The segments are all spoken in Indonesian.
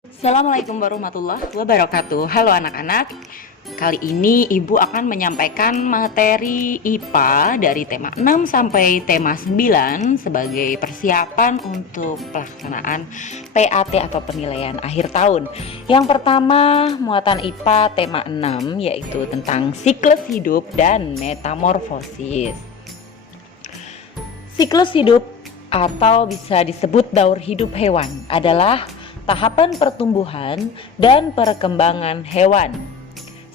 Assalamualaikum warahmatullahi wabarakatuh. Halo anak-anak. Kali ini Ibu akan menyampaikan materi IPA dari tema 6 sampai tema 9 sebagai persiapan untuk pelaksanaan PAT atau penilaian akhir tahun. Yang pertama, muatan IPA tema 6 yaitu tentang siklus hidup dan metamorfosis. Siklus hidup atau bisa disebut daur hidup hewan adalah tahapan pertumbuhan dan perkembangan hewan.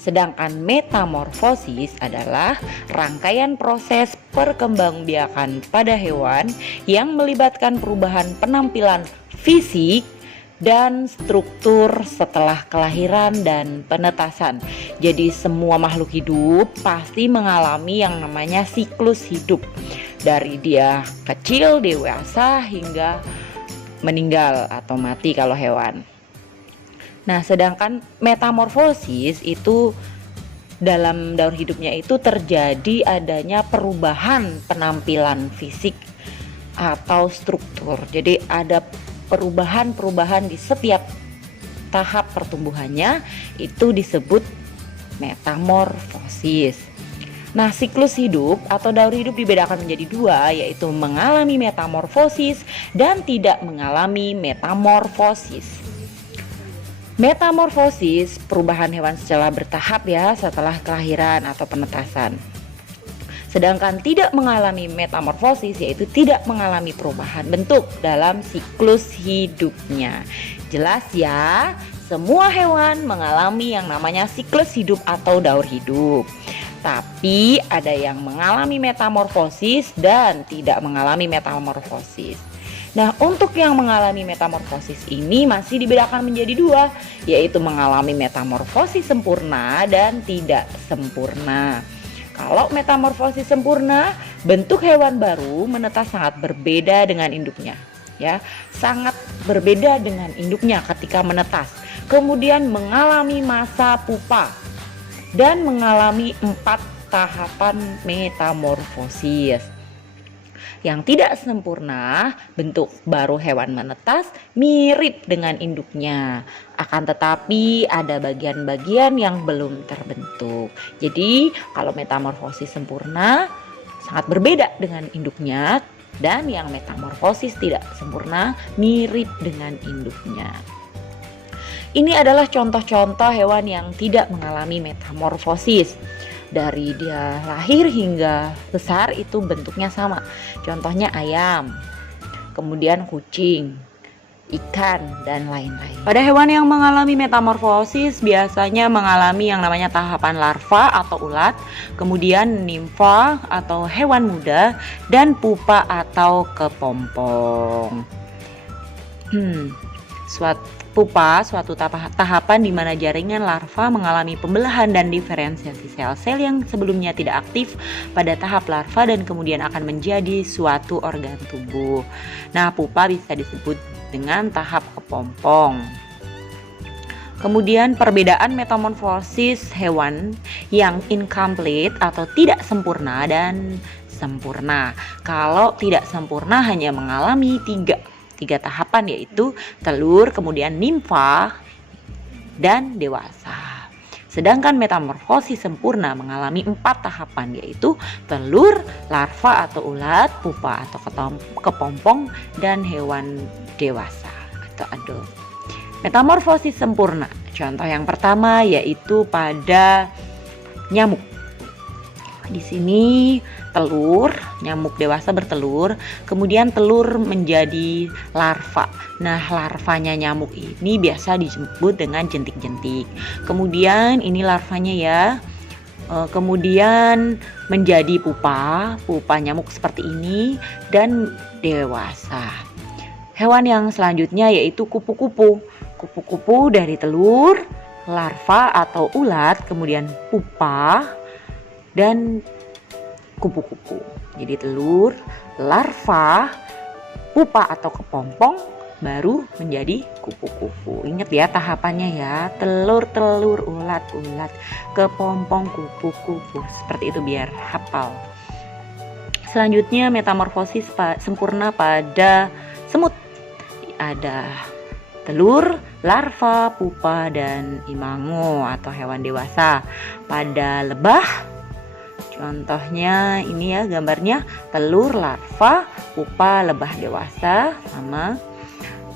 Sedangkan metamorfosis adalah rangkaian proses perkembangbiakan pada hewan yang melibatkan perubahan penampilan fisik dan struktur setelah kelahiran dan penetasan. Jadi semua makhluk hidup pasti mengalami yang namanya siklus hidup. Dari dia kecil, dewasa hingga meninggal atau mati kalau hewan. Nah, sedangkan metamorfosis itu dalam daur hidupnya itu terjadi adanya perubahan penampilan fisik atau struktur. Jadi ada perubahan-perubahan di setiap tahap pertumbuhannya, itu disebut metamorfosis. Nah, siklus hidup atau daur hidup dibedakan menjadi dua, yaitu mengalami metamorfosis dan tidak mengalami metamorfosis. Metamorfosis, perubahan hewan secara bertahap ya setelah kelahiran atau penetasan. Sedangkan tidak mengalami metamorfosis yaitu tidak mengalami perubahan bentuk dalam siklus hidupnya. Jelas ya, semua hewan mengalami yang namanya siklus hidup atau daur hidup. Tapi ada yang mengalami metamorfosis dan tidak mengalami metamorfosis. Nah, untuk yang mengalami metamorfosis ini masih dibedakan menjadi dua, yaitu mengalami metamorfosis sempurna dan tidak sempurna. Kalau metamorfosis sempurna, bentuk hewan baru menetas sangat berbeda dengan induknya, ya, sangat berbeda dengan induknya ketika menetas. Kemudian mengalami masa pupa dan mengalami 4 tahapan metamorfosis. Yang tidak sempurna, bentuk baru hewan menetas mirip dengan induknya. Akan tetapi ada bagian-bagian yang belum terbentuk. Jadi kalau metamorfosis sempurna sangat berbeda dengan induknya, dan yang metamorfosis tidak sempurna mirip dengan induknya. Ini adalah contoh-contoh hewan yang tidak mengalami metamorfosis. Dari dia lahir hingga besar itu bentuknya sama. Contohnya ayam, kemudian kucing, ikan, dan lain-lain. Pada hewan yang mengalami metamorfosis biasanya mengalami yang namanya tahapan larva atau ulat, kemudian nimfa atau hewan muda, dan pupa atau kepompong. Suatu tahapan di mana jaringan larva mengalami pembelahan dan diferensiasi sel-sel yang sebelumnya tidak aktif pada tahap larva dan kemudian akan menjadi suatu organ tubuh. Nah, pupa bisa disebut dengan tahap kepompong. Kemudian perbedaan metamorfosis hewan yang incomplete atau tidak sempurna dan sempurna. Kalau tidak sempurna hanya mengalami tiga tahapan, yaitu telur, kemudian nimfa, dan dewasa. Sedangkan metamorfosis sempurna mengalami 4 tahapan, yaitu telur, larva atau ulat, pupa atau kepompong, dan hewan dewasa atau adult. Metamorfosis sempurna, contoh yang pertama yaitu pada nyamuk. Di sini telur, nyamuk dewasa bertelur, kemudian telur menjadi larva. Nah, larvanya nyamuk ini biasa disebut dengan jentik-jentik. Kemudian ini larvanya ya, kemudian menjadi pupa nyamuk seperti ini dan dewasa. Hewan yang selanjutnya yaitu kupu-kupu. Kupu-kupu dari telur, larva atau ulat, kemudian pupa, dan kupu-kupu. Jadi telur, larva, pupa atau kepompong, baru menjadi kupu-kupu. Ingat ya tahapannya ya, telur, ulat, kepompong, kupu-kupu. Seperti itu biar hafal. Selanjutnya metamorfosis sempurna pada semut. Ada telur, larva, pupa, dan imango atau hewan dewasa. Pada lebah, contohnya ini ya gambarnya, telur, larva, pupa, lebah dewasa sama.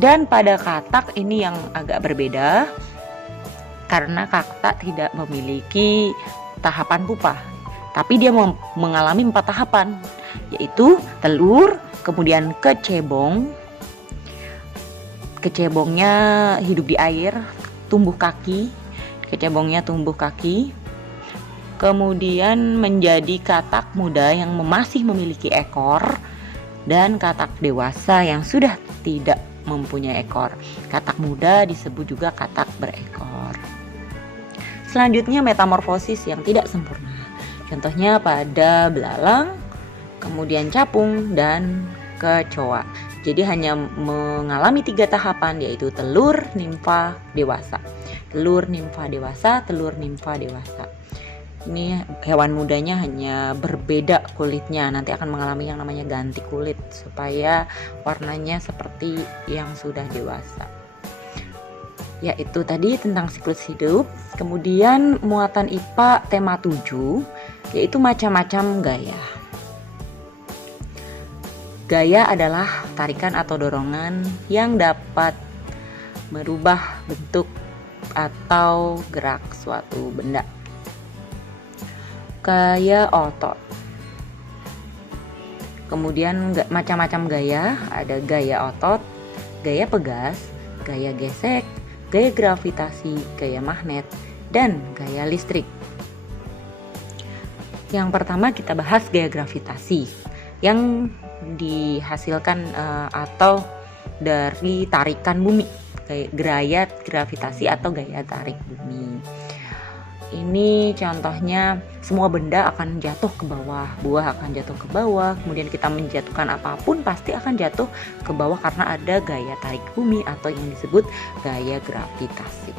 Dan pada katak ini yang agak berbeda karena katak tidak memiliki tahapan pupa, tapi dia mengalami 4 tahapan, yaitu telur, kemudian kecebong. Kecebongnya hidup di air, tumbuh kaki. Kecebongnya tumbuh kaki. Kemudian menjadi katak muda yang masih memiliki ekor, dan katak dewasa yang sudah tidak mempunyai ekor. Katak muda disebut juga katak berekor. Selanjutnya metamorfosis yang tidak sempurna. Contohnya pada belalang, kemudian capung, dan kecoa. Jadi hanya mengalami 3 tahapan, yaitu telur, nimfa, dewasa. Telur, nimfa, dewasa, telur, nimfa, dewasa. Ini hewan mudanya hanya berbeda kulitnya, nanti akan mengalami yang namanya ganti kulit supaya warnanya seperti yang sudah dewasa. Yaitu tadi tentang siklus hidup. Kemudian muatan IPA tema 7 yaitu macam-macam gaya. Gaya adalah tarikan atau dorongan yang dapat merubah bentuk atau gerak suatu benda. Gaya otot. Kemudian macam-macam gaya, ada gaya otot, gaya pegas, gaya gesek, gaya gravitasi, gaya magnet, dan gaya listrik. Yang pertama kita bahas gaya gravitasi yang dihasilkan atau dari tarikan bumi, gaya gravitasi atau gaya tarik bumi. Ini contohnya semua benda akan jatuh ke bawah, buah akan jatuh ke bawah, kemudian kita menjatuhkan apapun pasti akan jatuh ke bawah karena ada gaya tarik bumi atau yang disebut gaya gravitasi.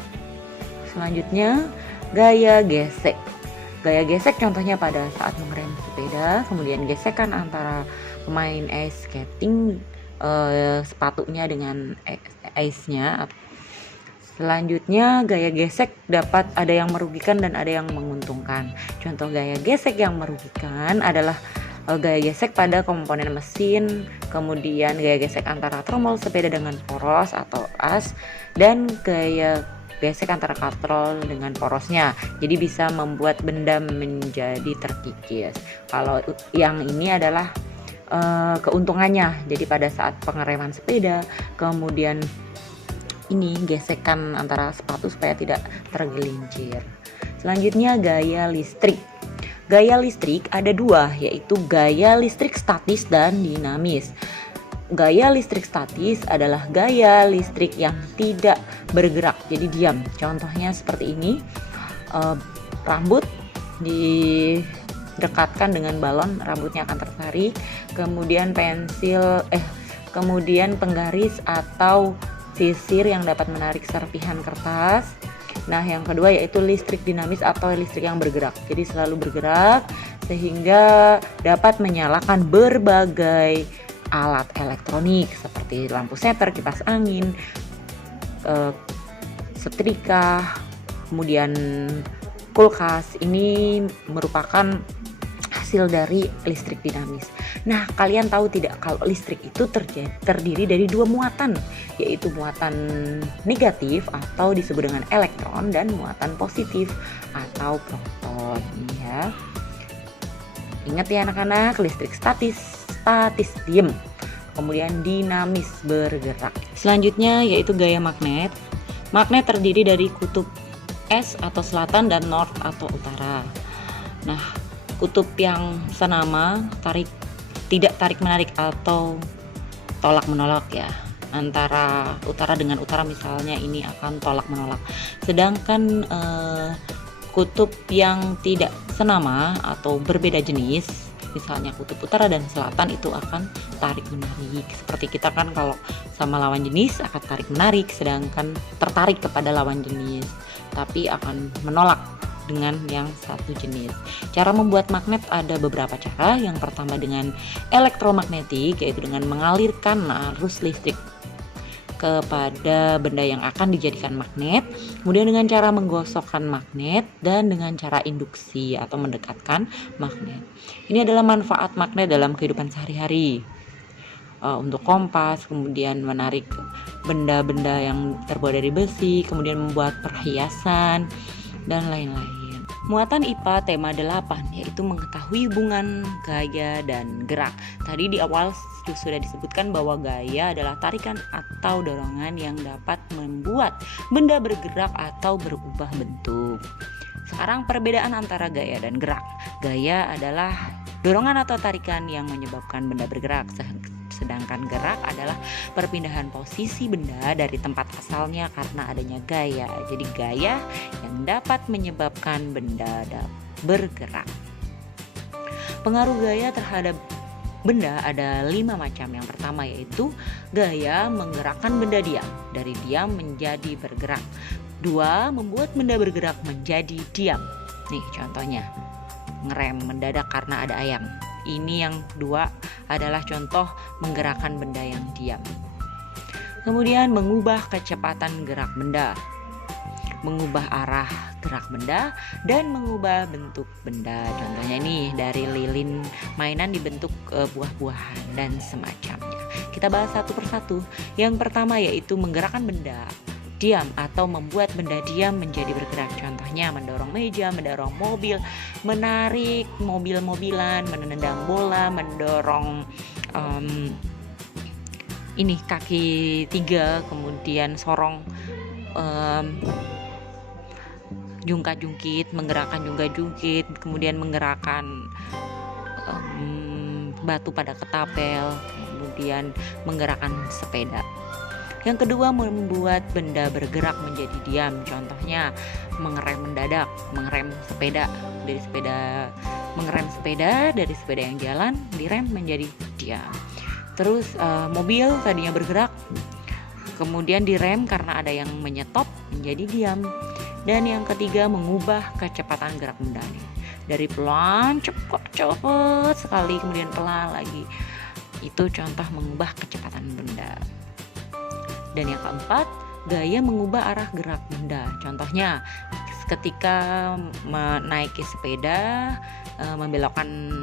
Selanjutnya gaya gesek. Gaya gesek contohnya pada saat mengerem sepeda, kemudian gesekan antara pemain ice skating, sepatunya dengan ice-nya. Selanjutnya gaya gesek dapat ada yang merugikan dan ada yang menguntungkan. Contoh gaya gesek yang merugikan adalah gaya gesek pada komponen mesin, kemudian gaya gesek antara tromol sepeda dengan poros atau as, dan gaya gesek antara katrol dengan porosnya, jadi bisa membuat benda menjadi terkikis. Kalau yang ini adalah keuntungannya, jadi pada saat pengereman sepeda, kemudian ini gesekan antara sepatu supaya tidak tergelincir. Selanjutnya gaya listrik. Gaya listrik ada 2, yaitu gaya listrik statis dan dinamis. Gaya listrik statis adalah gaya listrik yang tidak bergerak, jadi diam. Contohnya seperti ini, rambut didekatkan dengan balon, rambutnya akan tertarik. Kemudian kemudian penggaris atau sisir yang dapat menarik serpihan kertas. Nah, yang kedua yaitu listrik dinamis atau listrik yang bergerak. Jadi selalu bergerak sehingga dapat menyalakan berbagai alat elektronik seperti lampu seter, kipas angin, setrika, kemudian kulkas. Ini merupakan hasil dari listrik dinamis. Nah, kalian tahu tidak kalau listrik itu terdiri dari 2 muatan, yaitu muatan negatif atau disebut dengan elektron dan muatan positif atau proton ya. Ingat ya anak-anak, listrik statis diem, kemudian dinamis bergerak. Selanjutnya yaitu gaya magnet. Magnet terdiri dari kutub es atau selatan dan north atau utara. Nah, kutub yang senama tidak tarik menarik atau tolak menolak ya. Antara utara dengan utara misalnya ini akan tolak menolak. Sedangkan kutub yang tidak senama atau berbeda jenis, misalnya kutub utara dan selatan, itu akan tarik menarik. Seperti kita kan kalau sama lawan jenis akan tarik menarik, sedangkan tertarik kepada lawan jenis tapi akan menolak dengan yang satu jenis. Cara membuat magnet ada beberapa cara. Yang pertama dengan elektromagnetik, yaitu dengan mengalirkan arus listrik kepada benda yang akan dijadikan magnet, kemudian dengan cara menggosokkan magnet, dan dengan cara induksi atau mendekatkan magnet. Ini adalah manfaat magnet dalam kehidupan sehari-hari. Untuk kompas, kemudian menarik benda-benda yang terbuat dari besi, kemudian membuat perhiasan, dan lain-lain. Muatan IPA tema 8 yaitu mengetahui hubungan gaya dan gerak. Tadi di awal sudah disebutkan bahwa gaya adalah tarikan atau dorongan yang dapat membuat benda bergerak atau berubah bentuk. Sekarang perbedaan antara gaya dan gerak. Gaya adalah dorongan atau tarikan yang menyebabkan benda bergerak, sedangkan gerak adalah perpindahan posisi benda dari tempat asalnya karena adanya gaya. Jadi gaya yang dapat menyebabkan benda bergerak. Pengaruh gaya terhadap benda ada 5 macam. Yang pertama yaitu gaya menggerakkan benda diam, dari diam menjadi bergerak. 2. Membuat benda bergerak menjadi diam. Nih contohnya, ngerem mendadak karena ada ayam. Ini yang 2 adalah contoh menggerakkan benda yang diam. Kemudian mengubah kecepatan gerak benda, mengubah arah gerak benda, dan mengubah bentuk benda. Contohnya ini dari lilin mainan dibentuk buah-buahan dan semacamnya. Kita bahas satu persatu. Yang pertama yaitu menggerakkan benda diam atau membuat benda diam menjadi bergerak. Contohnya mendorong meja, mendorong mobil, menarik mobil-mobilan, menendang bola, mendorong kaki 3, kemudian sorong jungkat-jungkit, menggerakkan jungkat-jungkit, kemudian menggerakkan batu pada ketapel, kemudian menggerakkan sepeda. Yang kedua, membuat benda bergerak menjadi diam. Contohnya mengerem mendadak, mengerem sepeda dari sepeda yang jalan, direm menjadi diam. Terus mobil tadinya bergerak, kemudian direm karena ada yang menyetop menjadi diam. Dan yang ketiga, mengubah kecepatan gerak benda nih. Dari pelan cepat sekali, kemudian pelan lagi. Itu contoh mengubah kecepatan benda. Dan yang keempat, gaya mengubah arah gerak benda. Contohnya ketika menaiki sepeda, membelokkan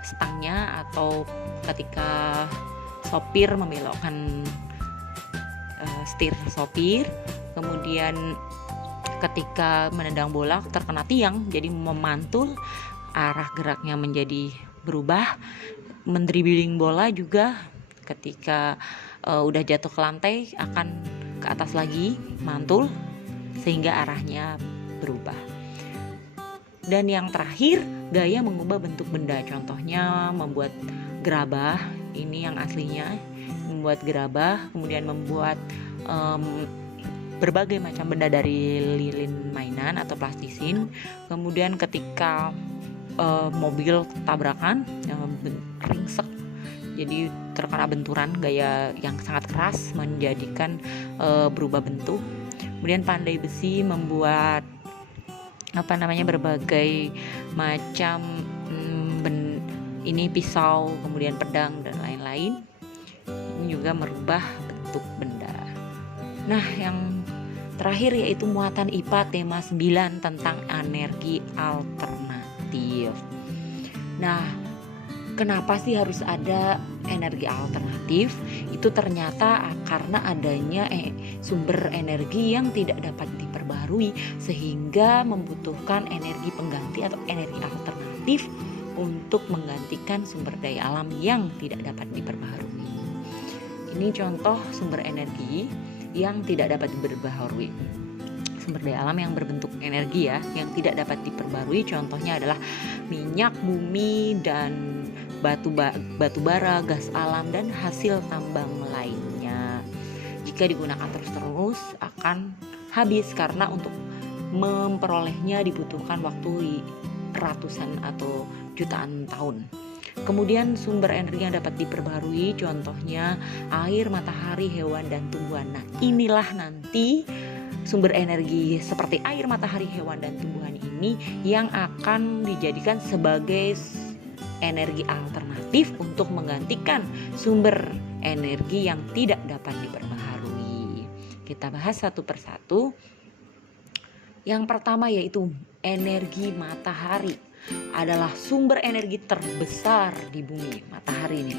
stangnya, atau ketika sopir membelokkan setir sopir. Kemudian ketika menendang bola terkena tiang, jadi memantul, arah geraknya menjadi berubah. Mendribbling bola juga ketika udah jatuh ke lantai akan ke atas lagi, mantul, sehingga arahnya berubah. Dan yang terakhir, gaya mengubah bentuk benda. Contohnya membuat gerabah, ini yang aslinya, membuat gerabah, kemudian membuat berbagai macam benda dari lilin mainan atau plastisin. Kemudian ketika mobil tabrakan, ringsek, jadi terkena benturan gaya yang sangat keras, menjadikan berubah bentuk. Kemudian pandai besi membuat berbagai macam ini pisau, kemudian pedang dan lain-lain. Ini juga merubah bentuk benda. Nah, yang terakhir yaitu muatan IPA tema 9 tentang energi alternatif. Nah, kenapa sih harus ada energi alternatif? Itu ternyata karena adanya sumber energi yang tidak dapat diperbarui, sehingga membutuhkan energi pengganti atau energi alternatif untuk menggantikan sumber daya alam yang tidak dapat diperbarui. Ini contoh sumber energi yang tidak dapat diperbarui. Sumber daya alam yang berbentuk energi yang tidak dapat diperbarui, contohnya adalah minyak bumi dan batu bara, gas alam, dan hasil tambang lainnya. Jika digunakan terus-terus akan habis, karena untuk memperolehnya dibutuhkan waktu ratusan atau jutaan tahun. Kemudian sumber energi yang dapat diperbarui, contohnya air, matahari, hewan, dan tumbuhan. Nah, inilah nanti sumber energi seperti air, matahari, hewan, dan tumbuhan ini yang akan dijadikan sebagai energi alternatif untuk menggantikan sumber energi yang tidak dapat diperbaharui. Kita bahas satu persatu. Yang pertama yaitu energi matahari adalah sumber energi terbesar di bumi. Matahari ini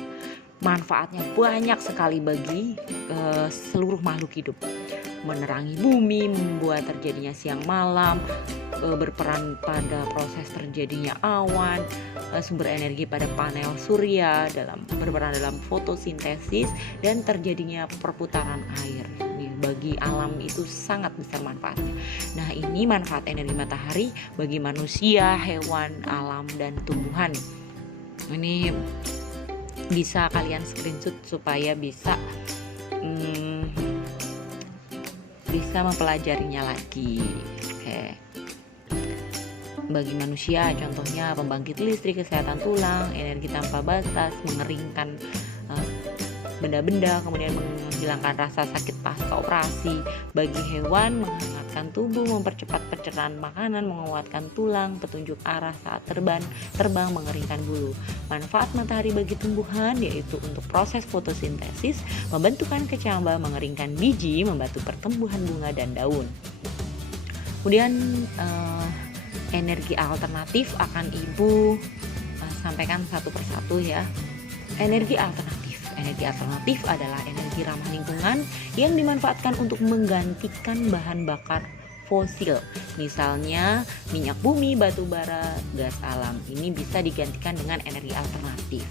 manfaatnya banyak sekali bagi seluruh makhluk hidup. Menerangi bumi, membuat terjadinya siang malam, berperan pada proses terjadinya awan, sumber energi pada panel surya, berperan dalam fotosintesis dan terjadinya perputaran air. Bagi alam itu sangat besar manfaatnya. Nah, ini manfaat energi matahari bagi manusia, hewan, alam, dan tumbuhan. Ini bisa kalian screenshot supaya bisa mempelajarinya lagi. Oke. Bagi manusia, contohnya pembangkit listrik, kesehatan tulang, energi tanpa batas, mengeringkan benda-benda, kemudian menghilangkan rasa sakit pasca operasi. Bagi hewan, menghangatkan tubuh, mempercepat pencernaan makanan, menguatkan tulang, petunjuk arah saat terbang, mengeringkan bulu. Manfaat matahari bagi tumbuhan yaitu untuk proses fotosintesis, membentukkan kecambah, mengeringkan biji, membantu pertumbuhan bunga dan daun. Kemudian energi alternatif akan Ibu sampaikan satu persatu ya. Energi alternatif adalah energi ramah lingkungan yang dimanfaatkan untuk menggantikan bahan bakar fosil. Misalnya minyak bumi, batu bara, gas alam. Ini bisa digantikan dengan energi alternatif.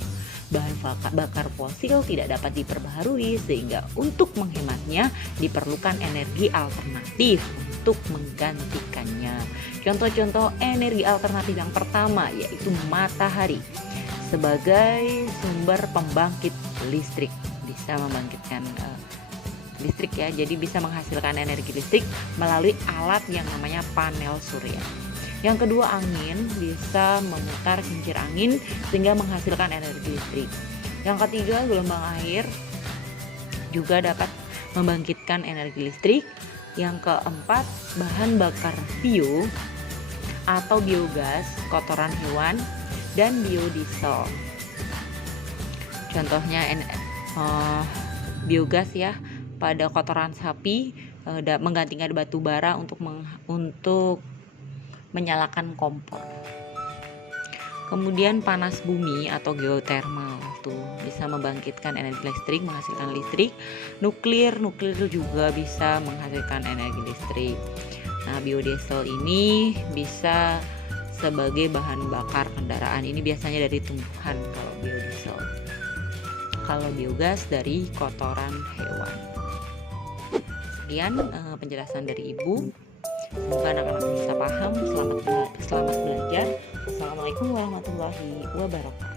Bahan bakar fosil tidak dapat diperbaharui sehingga untuk menghematnya diperlukan energi alternatif untuk menggantikannya. Contoh-contoh energi alternatif yang pertama yaitu matahari. Sebagai sumber pembangkit listrik, bisa membangkitkan listrik ya, jadi bisa menghasilkan energi listrik melalui alat yang namanya panel surya. Yang kedua, angin, bisa memutar kincir angin sehingga menghasilkan energi listrik. Yang ketiga, gelombang air juga dapat membangkitkan energi listrik. Yang keempat, bahan bakar bio atau biogas, kotoran hewan, dan biodiesel. Contohnya biogas ya, pada kotoran sapi, menggantikan batu bara untuk menyalakan kompor. Kemudian panas bumi atau geotermal tuh bisa membangkitkan energi listrik, menghasilkan listrik. Nuklir juga bisa menghasilkan energi listrik. Nah, biodiesel ini bisa sebagai bahan bakar kendaraan. Ini biasanya dari tumbuhan kalau biodiesel. Kalau biogas dari kotoran hewan. Sekian penjelasan dari Ibu. Semoga anak-anak bisa paham. Selamat belajar. Assalamualaikum warahmatullahi wabarakatuh.